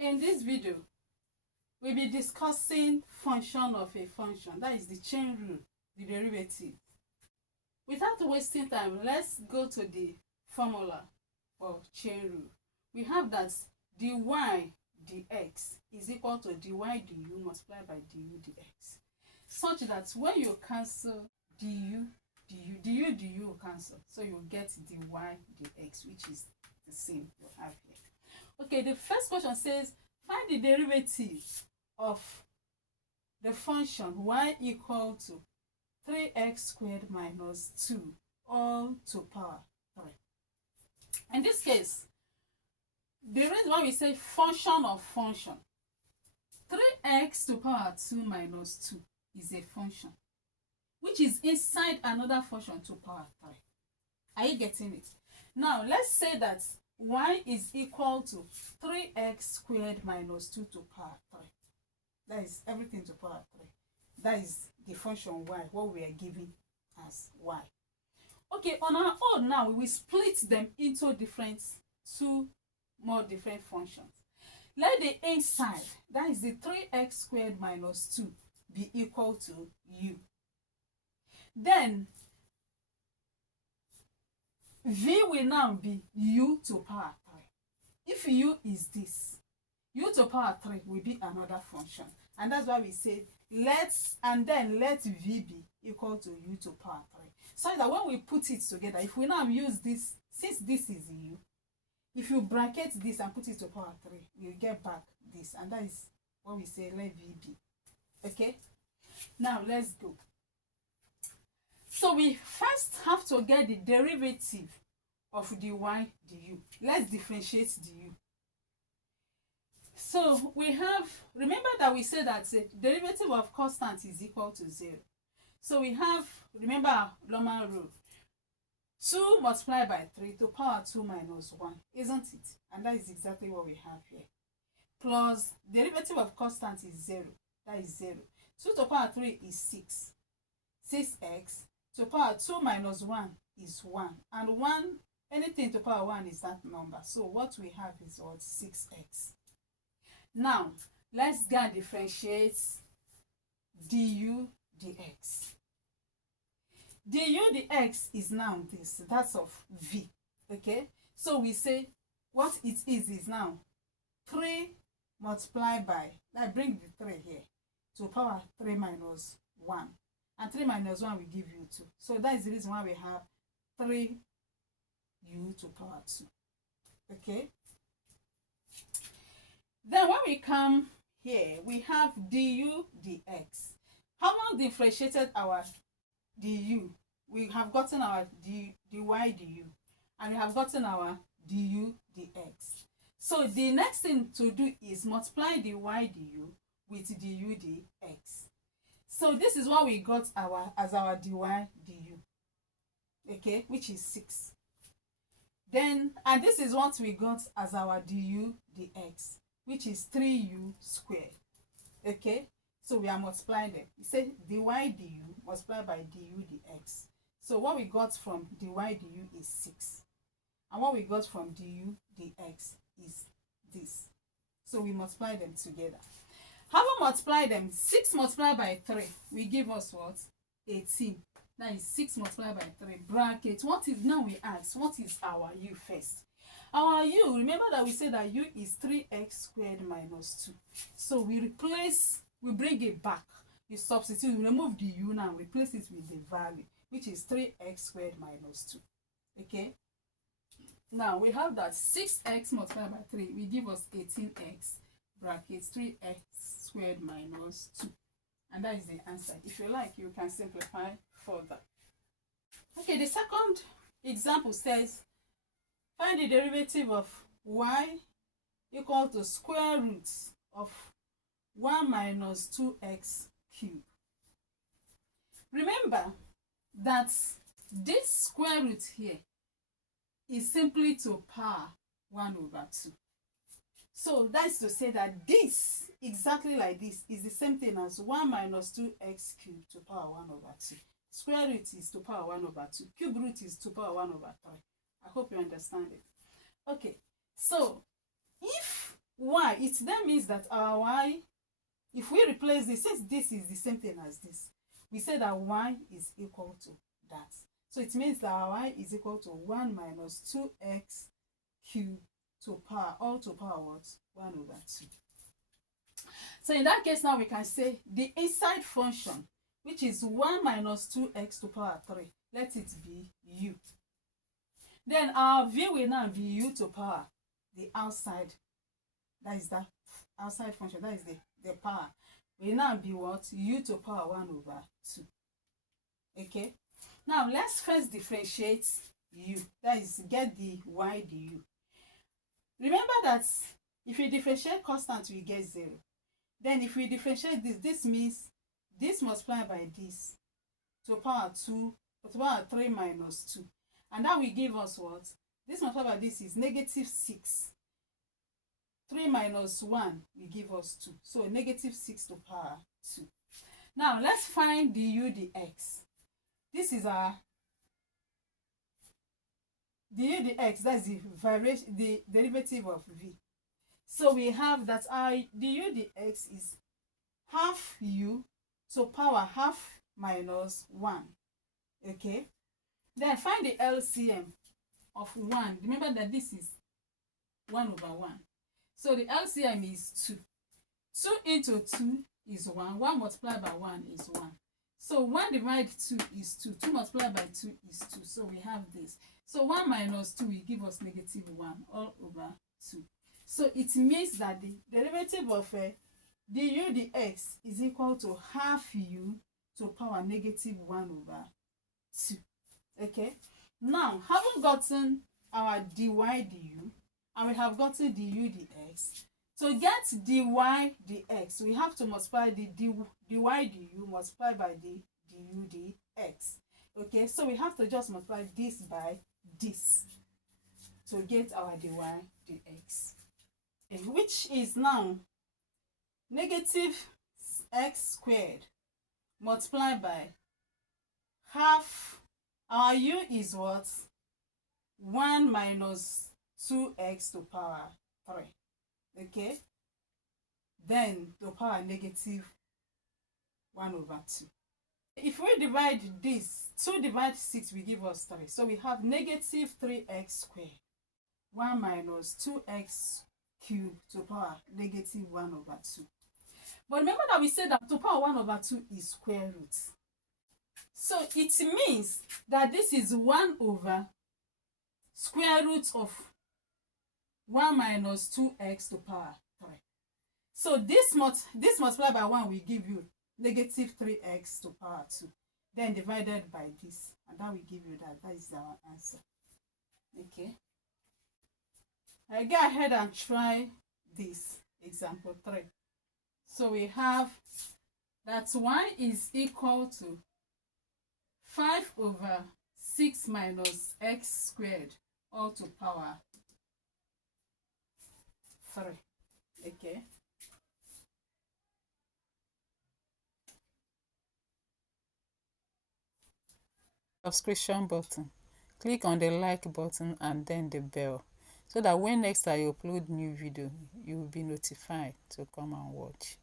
In this video, we'll be discussing function of a function, that is the chain rule, the derivative. Without wasting time, let's go to the formula for chain rule. We have that dy dx is equal to dy du multiplied by du dx, such that when you cancel du will cancel, so you get dy dx, which is the same you have here. Okay, the first question says find the derivative of the function y equal to 3x squared minus 2 all to power 3. In this case, the reason why we say function of function, 3x to power 2 minus 2 is a function which is inside another function to power 3. Are you getting it? Now, let's say that y is equal to 3x squared minus 2 to power 3. That is everything to power 3. That is the function y, what we are given as y. Okay, on our own now, we will split them into two more different functions. Let the inside, that is the 3x squared minus 2, be equal to u. Then v will now be u to power 3. If u is this, u to power 3 will be another function. And that's why we say let v be equal to u to power 3. So that when we put it together, if we now use this, since this is u, if you bracket this and put it to power 3, we'll get back this. And that is what we say let v be. Okay? Now let's go. So we first have to get the derivative of dy du. Let's differentiate du. So we have, remember that we said that the derivative of constant is equal to 0. So we have, remember our normal rule, 2 multiplied by 3 to power 2 minus 1, isn't it? And that is exactly what we have here. Plus derivative of constant is 0, that is 0. 2 to power 3 is 6. 6x to power 2 minus 1 is 1. And 1, anything to power 1 is that number. So what we have is what? 6x. Now, let's go differentiate du dx. Du dx is now this, that's of v. Okay? So we say what it is now 3 multiplied by, let's bring the 3 here, to power 3 minus 1. And 3 minus 1 will give you 2. So that is the reason why we have 3u to power 2. Okay? Then when we come here, we have du dx. Having differentiated our du, we have gotten our dy du, and we have gotten our du dx. So the next thing to do is multiply dy du with du dx. So this is what we got as our dy du, okay, which is 6. Then, and this is what we got as our du dx, which is 3u squared. Okay, so we are multiplying them. We say dy du multiplied by du dx. So what we got from dy du is 6, and what we got from du dx is this. So we multiply them together. Having multiplied them, 6 multiplied by 3 will give us what? 18. That is 6 multiplied by 3. Bracket. What is, now we ask, what is our u first? Our u, remember that we said that u is 3x squared minus 2. So we replace, we bring it back. You substitute, remove the u now, replace it with the value, which is 3x squared minus 2. Okay? Now we have that 6x multiplied by 3 will give us 18x, bracket 3x squared minus 2. And that is the answer. If you like, you can simplify further. Okay, the second example says find the derivative of y equal to square root of 1 minus 2x cubed. Remember that this square root here is simply to power 1 over 2. So that's to say that this, exactly like this, is the same thing as 1 minus 2x cubed to power 1 over 2. Square root is to power 1 over 2. Cube root is to power 1 over 3. I hope you understand it. Okay, so if y, it then means that our y, if we replace this, since this is the same thing as this, we say that y is equal to that. So it means that our y is equal to 1 minus 2x cubed to power, all to power what? 1 over 2. So in that case, now we can say the inside function, which is 1 minus 2x to power 3, let it be u. Then our v will now be u to power the outside, that is the outside function, that is the power, will now be what? U to power 1 over 2. Okay, now let's first differentiate u, that is get the y du. Remember that if we differentiate constant, we get 0. Then if we differentiate this, this means this multiplied by this to power 2, to power 3 minus 2. And that will give us what? This multiplied by this is negative 6. 3 minus 1 will give us 2. So negative 6 to power 2. Now let's find du dx. This is our du dx, that's the derivative of v. So we have that our du dx is half u to power half minus 1. Okay, then find the LCM of 1. Remember that this is 1 over 1. So the LCM is 2. 2 into 2 is 1. 1 multiplied by 1 is 1. So 1 divided 2 is 2. 2 multiplied by 2 is 2. So we have this. So 1 minus 2 will give us negative 1 all over 2. So it means that the derivative of du dx is equal to half u to power negative 1 over 2. Okay, now having gotten our dy du, and we have gotten du dx, to get dy dx, we have to multiply the dy du multiplied by the du dx. Okay, so we have to just multiply this by this to get our dy dx, which is now negative x squared multiplied by half, our u is what? 1 minus 2x to power 3. Okay, then to power negative 1 over 2. If we divide this, 2 divided 6 will give us 3. So we have negative 3x squared 1 minus 2x cubed to power negative 1 over 2. But remember that we said that to power 1 over 2 is square root. So it means that this is 1 over square root of 1 minus 2x to power 3. So this multiplied by 1 will give you negative 3x to power 2. Then divided by this, and that will give you that. That is our answer. Okay, I go ahead and try this example 3. So we have that y is equal to 5 over 6 minus x squared all to power 3. Okay, subscription button, click on the like button and then the bell, so that when next I upload new video you will be notified to come and watch.